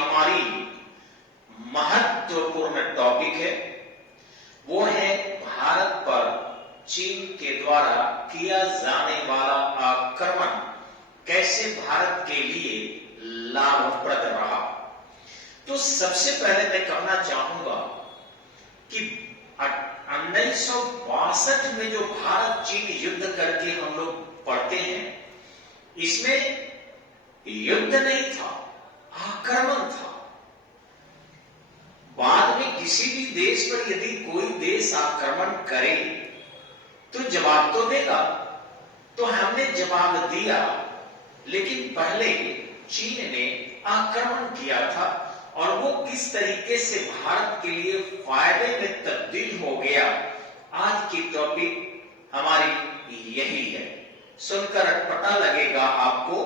हमारी महत्वपूर्ण टॉपिक है, वो है भारत पर चीन के द्वारा किया जाने वाला आक्रमण कैसे भारत के लिए लाभप्रद रहा। तो सबसे पहले मैं कहना चाहूंगा कि 1962 में जो भारत चीन युद्ध करके हम लोग पढ़ते हैं, इसमें युद्ध नहीं था, आक्रमण था। बाद में किसी भी देश पर यदि कोई देश आक्रमण करे तो जवाब तो देगा, तो हमने जवाब दिया, लेकिन पहले चीन ने आक्रमण किया था और वो किस तरीके से भारत के लिए फायदे में तब्दील हो गया, आज की टॉपिक हमारी यही है। सुनकर अटपटा लगेगा आपको,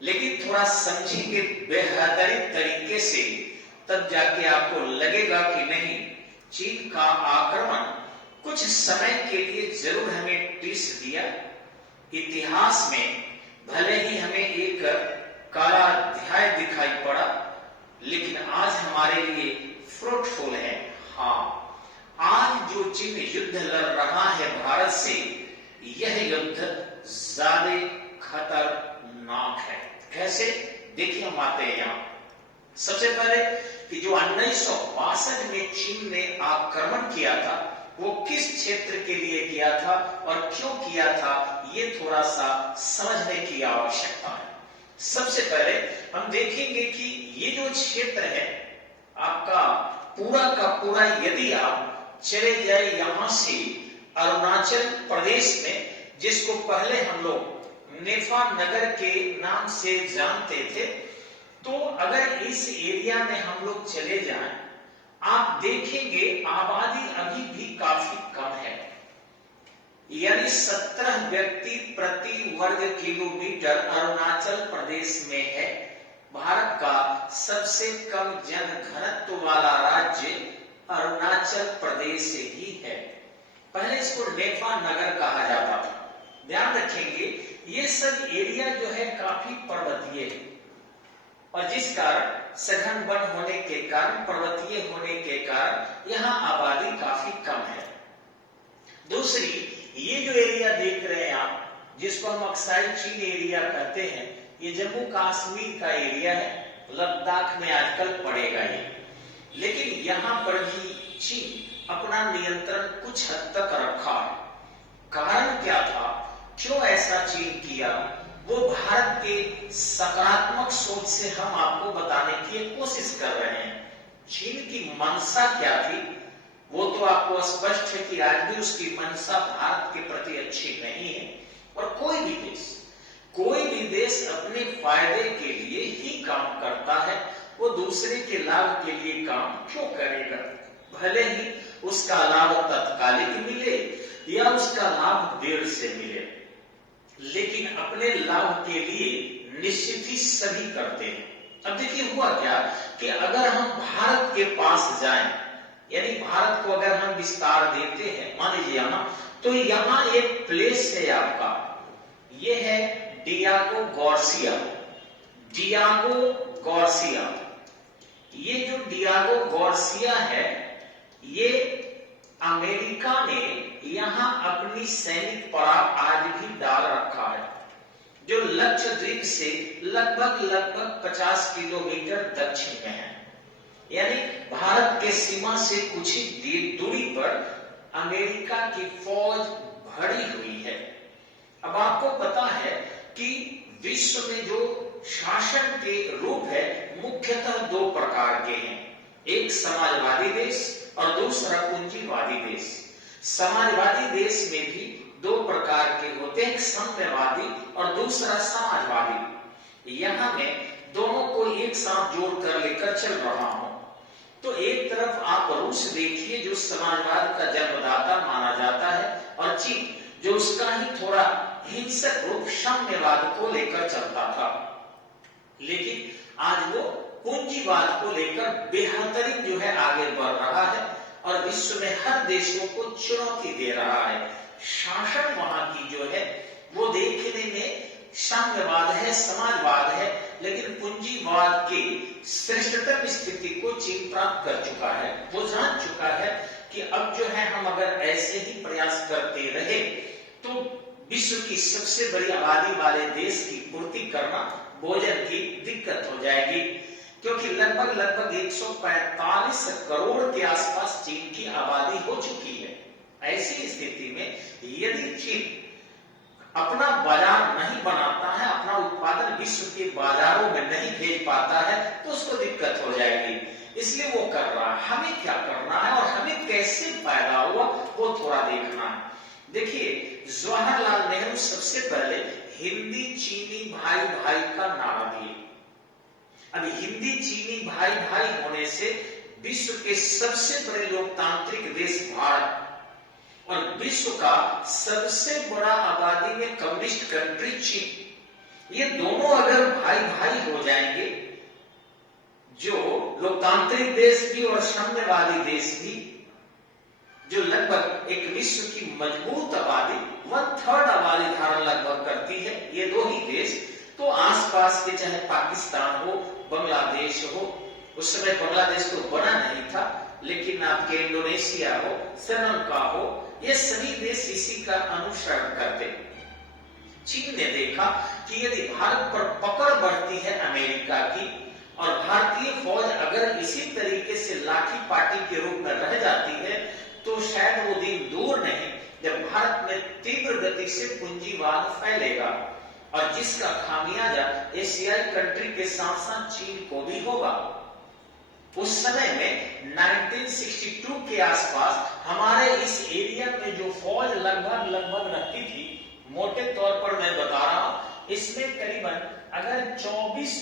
लेकिन थोड़ा समझेंगे बेहतरीन तरीके से, तब जाके आपको लगेगा कि नहीं, चीन का आक्रमण कुछ समय के लिए जरूर हमें टीस दिया। इतिहास में भले ही हमें एक काला अध्याय दिखाई पड़ा, लेकिन आज हमारे लिए फ्रूटफुल है। हाँ, आज जो चीन युद्ध लड़ रहा है भारत से, यह युद्ध ज्यादा खतरनाक है। कैसे? देखिए, हम आते हैं यहां। सबसे पहले कि जो 1962 में चीन ने आक्रमण किया था, वो किस क्षेत्र के लिए किया था और क्यों किया था, ये थोड़ा सा समझने की आवश्यकता है। सबसे पहले हम देखेंगे कि ये जो क्षेत्र है आपका पूरा का पूरा, यदि आप चले जाए यहां से अरुणाचल प्रदेश में, जिसको पहले हम लोग नेफा नगर के नाम से जानते थे, तो अगर इस एरिया में हम लोग चले जाएं, आप देखेंगे आबादी अभी भी काफी कम है, यानी 17 व्यक्ति प्रति वर्ग किलोमीटर अरुणाचल प्रदेश में है। भारत का सबसे कम जनघनत्व वाला राज्य अरुणाचल प्रदेश ही है। पहले इसको नेफा नगर कहा जाता था। ध्यान रखेंगे, ये सब एरिया जो है काफी पर्वतीय है, और जिस कारण सघन वन होने के कारण, पर्वतीय होने के कारण यहाँ आबादी काफी कम है। दूसरी, ये जो एरिया देख रहे हैं आप, जिसको हम अक्साई चीन एरिया कहते हैं, ये जम्मू कश्मीर का एरिया है, लद्दाख में आजकल पड़ेगा ये। लेकिन यहाँ पर भी चीन अपना नियंत्रण कुछ हद तक रखा है। कारण क्या था, क्यों ऐसा चीन किया, वो भारत के सकारात्मक सोच से हम आपको बताने की कोशिश कर रहे हैं। चीन की मंशा क्या थी, वो तो आपको स्पष्ट है कि आज भी उसकी मंशा भारत के प्रति अच्छी नहीं है। और कोई भी देश अपने फायदे के लिए ही काम करता है, वो दूसरे के लाभ के लिए काम क्यों करेगा, भले ही उसका लाभ तत्कालिक मिले या उसका लाभ देर से मिले, लेकिन अपने लाभ के लिए निश्चित ही सभी करते हैं। अब देखिए हुआ क्या कि अगर हम भारत के पास जाएं, यानी भारत को अगर हम विस्तार देते हैं, मान लीजिए यहां, तो यहां एक प्लेस है आपका, ये है डियागो गार्सिया। डियागो गार्सिया, ये जो डियागो गार्सिया है, ये अमेरिका ने यहां अपनी सैनिक पड़ाव आज भी डाल रखा है, जो लक्षद्वीप से लगभग 50 किलोमीटर दक्षिण में है। यानी भारत के सीमा से कुछ ही दूरी पर अमेरिका की फौज भरी हुई है। अब आपको पता है कि विश्व में जो शासन के रूप है, मुख्यतः दो प्रकार के हैं, एक समाजवादी देश और दूसरा पूंजीवादी देश। समाजवादी देश में भी दो प्रकार के होते हैं, एक साम्यवादी और दूसरा समाजवादी। यहां मैं दोनों को एक साथ जोड़कर लेकर चल रहा हूं। तो एक तरफ आप रूस देखिए, जो समाजवाद का जन्मदाता माना जाता है, और चीन जो उसका ही थोड़ा हिंसक रूप साम्यवाद को लेकर चलता था, लेकिन आज वो पूंजीवाद को लेकर बेहतरीन जो है आगे बढ़ रहा है और विश्व में हर देशों को चुनौती दे रहा है। शासन वहां की जो है वो देखने में साम्यवाद है, समाजवाद है, लेकिन पूंजीवाद की श्रेष्ठतम स्थिति को चीन प्राप्त कर चुका है। वो जान चुका है कि अब जो है हम अगर ऐसे ही प्रयास करते रहे तो विश्व की सबसे बड़ी आबादी वाले देश की पूर्ति करना भोजन की दिक्कत हो जाएगी, क्योंकि लगभग 145 करोड़ के आसपास चीन की आबादी हो चुकी है। ऐसी स्थिति में यदि चीन अपना बाजार नहीं बनाता है, अपना उत्पादन विश्व के बाजारों में नहीं भेज पाता है, तो उसको दिक्कत हो जाएगी। इसलिए वो कर रहा है। हमें क्या करना है और हमें कैसे फायदा हुआ वो थोड़ा देखना है। देखिए, जवाहरलाल नेहरू सबसे पहले हिंदी चीनी भाई भाई का नारा दिए। अब हिंदी चीनी भाई भाई होने से विश्व के सबसे बड़े लोकतांत्रिक देश भारत और विश्व का सबसे बड़ा आबादी में कम्युनिस्ट कंट्री चीन, ये दोनों अगर भाई भाई हो जाएंगे, जो लोकतांत्रिक देश भी और साम्यवादी देश भी, जो लगभग एक विश्व की मजबूत आबादी 1/3 आबादी धारण लगभग करती है, ये दो ही देश, तो आसपास के चाहे पाकिस्तान हो, बांग्लादेश हो, उस समय बांग्लादेश तो बना नहीं था, लेकिन आपके इंडोनेशिया हो, श्रीलंका हो, ये सभी देश इसी का अनुसरण करते। चीन ने देखा कि यदि भारत पर पकड़ बढ़ती है अमेरिका की और भारतीय फौज अगर इसी तरीके से लाठी पाटी के रूप में रह जाती है, तो शायद वो दिन दूर नहीं जब भारत में तीव्र गति से पूंजीवाद फैलेगा और जिसका खामियाजा एशियाई कंट्री के साथ साथ चीन को भी होगा। उस समय में 1962 के आसपास हमारे इस एरिया में जो फौज लगभग रहती थी, मोटे तौर पर मैं बता रहा हूं, इसमें करीबन अगर 24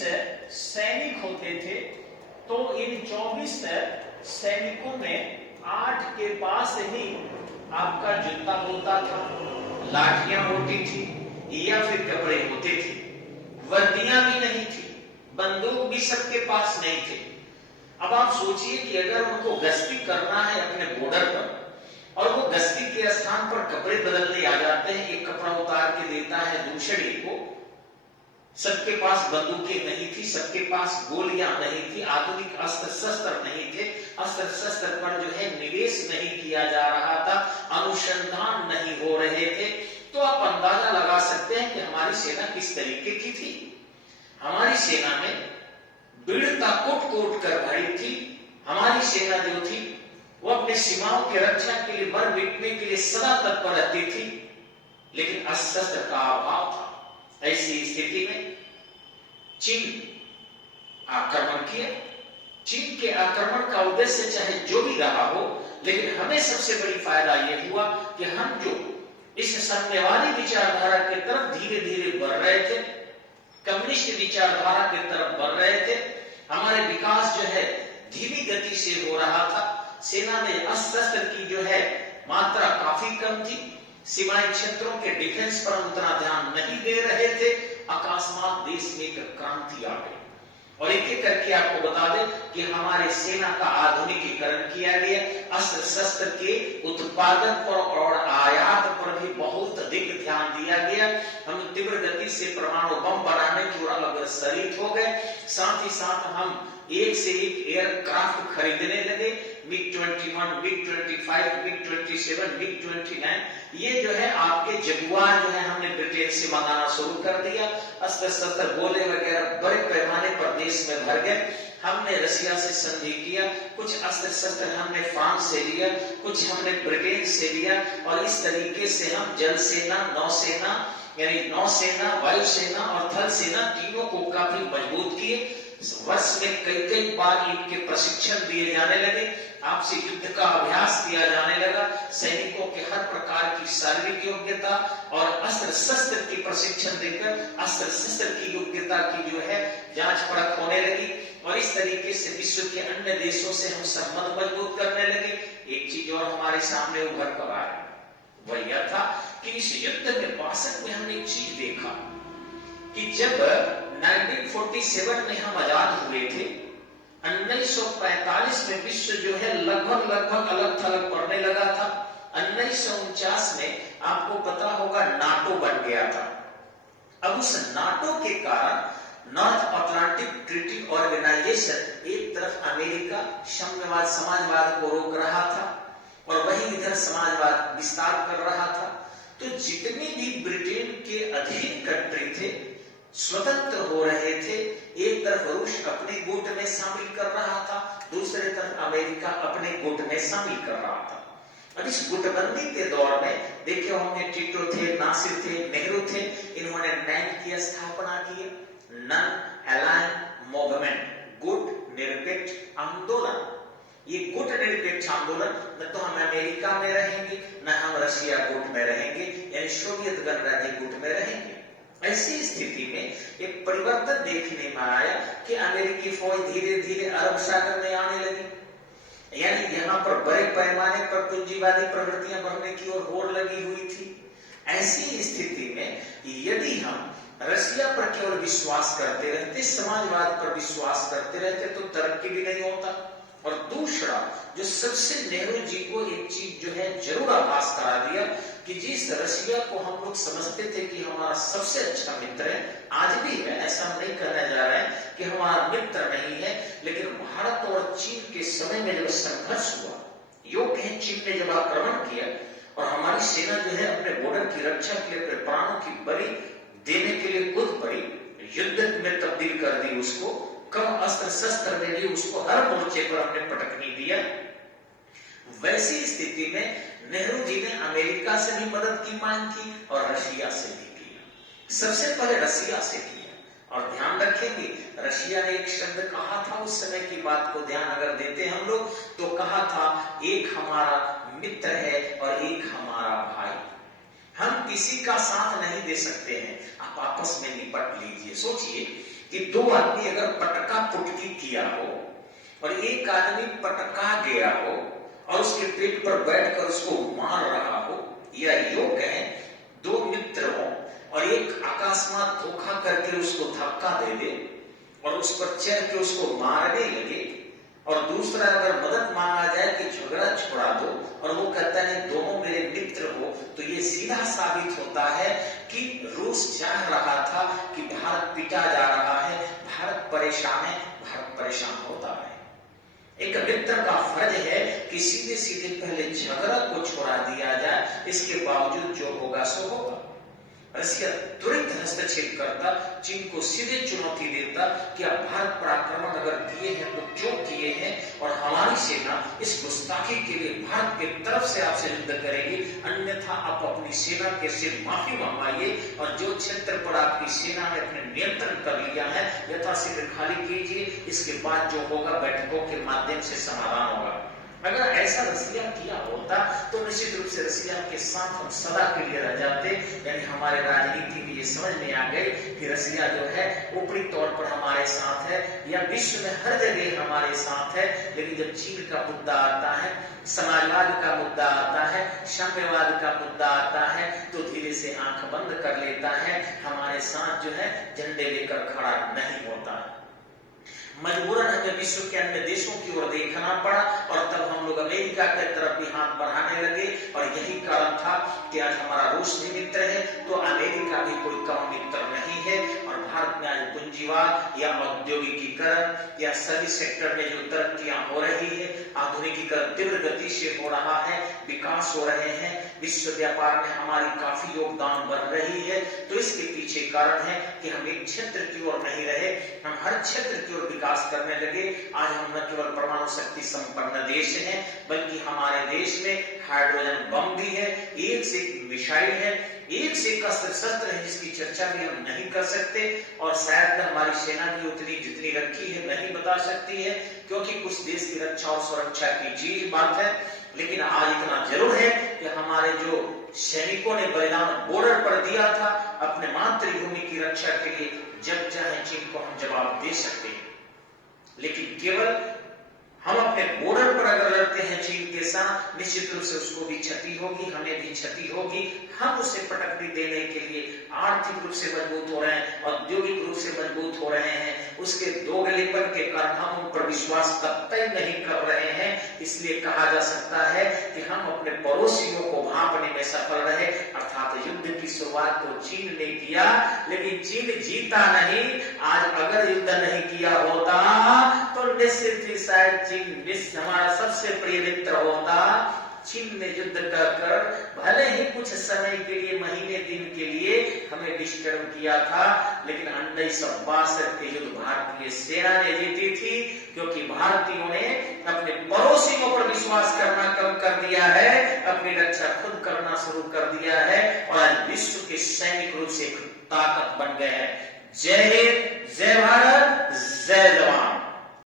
सैनिक होते थे तो इन 24 सैनिकों में 8 के पास ही आपका जूता होता था, लाठियां होती थी या फिर कपड़े होते थे, वर्दियां भी नहीं थी, बंदूक भी सबके पास नहीं थे। अब आप सोचिए कि अगर उनको गश्ती करना है अपने बॉर्डर पर और वो गश्ती के स्थान पर कपड़े बदलने आ जाते हैं, एक कपड़ा उतार के देता है दूसरे को, सबके पास बंदूकें नहीं थी, सबके पास गोलियां नहीं थी, आधुनिक अस्त्र शस्त्र नहीं थे, अस्त्र शस्त्र पर जो है निवेश नहीं किया जा रहा था, अनुसंधान नहीं हो रहे थे, तो आप अंदाजा लगा सकते हैं कि हमारी सेना किस तरीके की थी। हमारी सेना में दृढ़ता कोट कर भरी थी। हमारी सेना जो थी वो अपने सीमाओं की रक्षा के लिए, मर मिटने के लिए सदा तत्पर रहती थी, लेकिन अस्त्र का अभाव था। ऐसी स्थिति में चीन आक्रमण किया। चीन के आक्रमण का उद्देश्य चाहे जो भी रहा हो, लेकिन हमें सबसे बड़ी फायदा यह हुआ कि हम जो इस साम्यवादी विचारधारा की तरफ धीरे धीरे बढ़ रहे थे, कम्युनिस्ट विचारधारा की तरफ बढ़ रहे थे, हमारे विकास जो है धीमी गति से हो रहा था, सेना में अस्त्र की जो है मात्रा काफी कम थी, सीमाई क्षेत्रों के डिफेंस पर उतना ध्यान नहीं दे रहे थे, अकस्मात देश में एक क्रांति आ गई। और एक एक करके आपको बता दें कि हमारे सेना का आधुनिकीकरण किया गया, अस्त्र शस्त्र के उत्पादन पर और आयात पर भी बहुत अधिक ध्यान दिया गया। हम तीव्र गति से परमाणु बम बनाने की ओर अग्रसर हो गए। साथ ही साथ हम एक से एक एयरक्राफ्ट खरीदने लगे, MiG-21, MiG-25, MiG-27, MiG-29, ये जो है आपके जगुआर जो है हमने ब्रिटेन से मंगाना शुरू कर दिया। अस्त्र शस्त्र गोले वगैरह बड़े पैमाने पर देश में भर गए। हमने रशिया से संधि किया, कुछ अस्त्र शस्त्र हमने फ्रांस से लिया, कुछ हमने ब्रिटेन से लिया, और इस तरीके से हम जल सेना, नौसेना यानी नौसेना, वायुसेना और थल सेना तीनों को काफी मजबूत किए। वर्ष में कई बार इनके प्रशिक्षण दिए जाने लगे, आपसी युद्ध का अभ्यास किया जाने लगा, सैनिकों के हर प्रकार की शारीरिक योग्यता और अस्त्र शस्त्र की प्रशिक्षण देकर अस्त्र शस्त्र की योग्यता की जो है जांच परख होने लगी, और इस तरीके से विश्व के अन्य देशों से हम संबंध मजबूत करने लगे। एक चीज और हमारे सामने उभर कर आया, वह यह था कि इस युद्ध में 62 में हमने एक चीज देखा कि जब 1947 में हम आजाद हुए थे, 1945 में विश्व जो है लगभग अलग थलग पड़ने लगा था। 1949 में आपको पता होगा नाटो बन गया था, अब उस नाटो के कारण नॉर्थ अटलांटिक ट्रीटी ऑर्गेनाइजेशन एक तरफ अमेरिका साम्यवाद समाजवाद को रोक रहा था और वहीं इधर समाजवाद विस्तार कर रहा था। तो जितने भी ब्रिटेन के अधीन कंट्री थे स्वतंत्र हो रहे थे। एक तरफ रूस अपने गुट में शामिल कर रहा था, दूसरे तरफ अमेरिका अपने गुट में शामिल कर रहा था। अब इस गुटबंदी के दौर में देखे होंगे टिटो थे, नासिर थे, नेहरू थे, इन्होंने नैन की स्थापना की, नॉन अलायंस मूवमेंट, गुट निरपेक्ष आंदोलन। ये गुट निरपेक्ष आंदोलन, न तो हम अमेरिका में रहेंगे न हम रशिया गुट में रहेंगे, यानी सोवियत गणराज्य गुट में रहेंगे। ऐसी स्थिति में एक परिवर्तन देखने में आया कि अमेरिकी फौज धीरे धीरे अरब सागर में आने लगी, यानी यहाँ पर बड़े पैमाने पर पूंजीवादी प्रवृत्तियां बढ़ने की ओर होड़ लगी हुई थी। ऐसी स्थिति में यदि हम रशिया पर केवल विश्वास करते रहते, समाजवाद पर विश्वास करते रहते तो तरक्की भी नहीं होता। और दूसरा जो सबसे नेहरू जी को एक चीज जो है जरूर आभास करा दिया कि जिस रशिया को हम लोग समझते थे कि हमारा सबसे अच्छा मित्र है, आज भी है, ऐसा हम नहीं कहने जा रहे हैं कि हमारा मित्र नहीं है, लेकिन भारत और चीन के समय में जब संघर्ष हुआ, योग कहें चीन ने जब आक्रमण किया और हमारी सेना जो है अपने बॉर्डर की रक्षा के लिए अपने प्राणों की बलि देने के लिए कूद पड़ी, युद्ध में तब्दील कर दी उसको, कम अस्त्र शस्त्र में भी उसको हर मोर्चे पर हमने पटकनी दिया। वैसी स्थिति में नेहरू जी ने अमेरिका से भी मदद की मांग की और रशिया से भी किया। सबसे पहले रशिया से किया और ध्यान रखेंगे रशिया ने एक शब्द कहा था, उस समय की बात को ध्यान अगर देते हम लोग तो कहा था एक हमारा मित्र है और एक हमारा भाई। हम किसी का साथ नहीं दे सकते हैं, आप आपस में निपट लीजिए। सोचिए कि दो आदमी अगर पटका पुटकी किया हो और एक आदमी पटका गया हो और उसके पेट पर बैठकर उसको मार रहा हो, या योग है दो मित्र हो और एक अकस्मात धोखा करके उसको धक्का दे दे और उस पर चढ़ के उसको मारने लगे, और दूसरा अगर मदद मांगा जाए कि झगड़ा छुड़ा दो और वो कहता है दोनों मेरे मित्र हो, तो ये सीधा साबित होता है कि रूस चाह रहा था कि भारत पिटा जा रहा है, भारत परेशान है, भारत परेशान होता है। एक मित्र का फर्ज है कि सीधे सीधे पहले झगड़ा को छोड़ा दिया जाए, इसके बावजूद जो होगा सो होगा। रशिया तुरंत हस्तक्षेप करता, चीन को सीधे चुनौती देता कि आप भारत पर आक्रमण अगर किए हैं तो क्यों किए हैं, और हमारी सेना इस गुस्ताखी के लिए भारत की तरफ से आपसे युद्ध करेगी, अन्यथा आप अपनी सेना के सिर माफी मंगवाइए और जो क्षेत्र पर आपकी सेना ने अपने नियंत्रण कर लिया है यथाशीघ्र खाली कीजिए, इसके बाद जो होगा बैठकों के माध्यम से समाधान होगा। अगर ऐसा रशिया किया होता तो निश्चित रूप से रशिया के साथ हम सदा के लिए रह जाते, यानी हमारे राजनीति में ये समझ में आ गई कि रशिया जो है ऊपरी तौर पर हमारे साथ है या विश्व में हर जगह हमारे साथ है, लेकिन जब चीन का मुद्दा आता है, समाजवाद का मुद्दा आता है, साम्यवाद का मुद्दा आता है, तो धीरे से आंख बंद कर लेता है, हमारे साथ जो है झंडे लेकर खड़ा नहीं होता। मजबूरन हमें विश्व के अन्य देशों की ओर देखना पड़ा और तब हम लोग अमेरिका की तरफ भी हाथ बढ़ाने लगे, और यही कारण था कि आज हमारा रूस भी मित्र है तो अमेरिका भी कोई कम मित्र नहीं है। और भारत में आज पूंजीवाद या औद्योगिकीकरण या सभी सेक्टर में जो तरक्कियां हो रही है, आधुनिकीकरण तीव्र गति से हो रहा है, विकास हो रहे हैं, विश्व व्यापार में हमारी काफी योगदान बढ़ रही है, तो इसके पीछे कारण है कि हम एक क्षेत्र की ओर नहीं रहे, हम हर क्षेत्र की ओर विकास करने लगे। आज हम न केवल परमाणु शक्ति संपन्न देश हैं, बल्कि हमारे देश में हाइड्रोजन बम भी है, एक से एक मिसाइल है, एक से एक अस्त्र शस्त्र है जिसकी चर्चा भी हम नहीं कर सकते, और शायद हमारी सेना भी उतनी जितनी रखी है नहीं बता सकती है, क्योंकि कुछ देश की रक्षा और सुरक्षा की चीज बात है। लेकिन आज इतना जरूर है कि हमारे जो सैनिकों ने बलिदान बॉर्डर पर दिया था अपने मातृभूमि की रक्षा के लिए, जब चाहे चीन को हम जवाब दे सकते हैं, लेकिन केवल हम अपने बॉर्डर पर अगर लड़ते हैं चीन के साथ, निश्चित रूप से उसको भी क्षति होगी, हमें भी क्षति होगी। हम उसे पटकनी देने के लिए आर्थिक रूप से मजबूत हो रहे हैं, औद्योगिक रूप से मजबूत हो रहे हैं, उसके दोगलेपन के कारण हम उन पर विश्वास कतई नहीं कर रहे हैं। इसलिए कहा जा सकता है कि हम अपने पड़ोसियों को भांपने में सफल रहे, अर्थात युद्ध की शुरुआत तो चीन ने किया, लेकिन चीन जीता नहीं। आज अगर युद्ध नहीं किया होता तो निश्चित ही शायद चीन हमारा सबसे प्रिय मित्र होता। चीन ने युद्ध कर भले ही कुछ समय के लिए, महीने दिन के लिए हमें डिस्टर्ब किया था, लेकिन 1962 के युद्ध भारतीय सेना ने जीती थी, क्योंकि भारतीयों ने अपने पड़ोसियों पर विश्वास करना कम कर दिया है, अपनी रक्षा खुद करना शुरू कर दिया है और आज विश्व के सैनिक रूप से ताकत बन गए हैं। जय हिंद, जय भारत।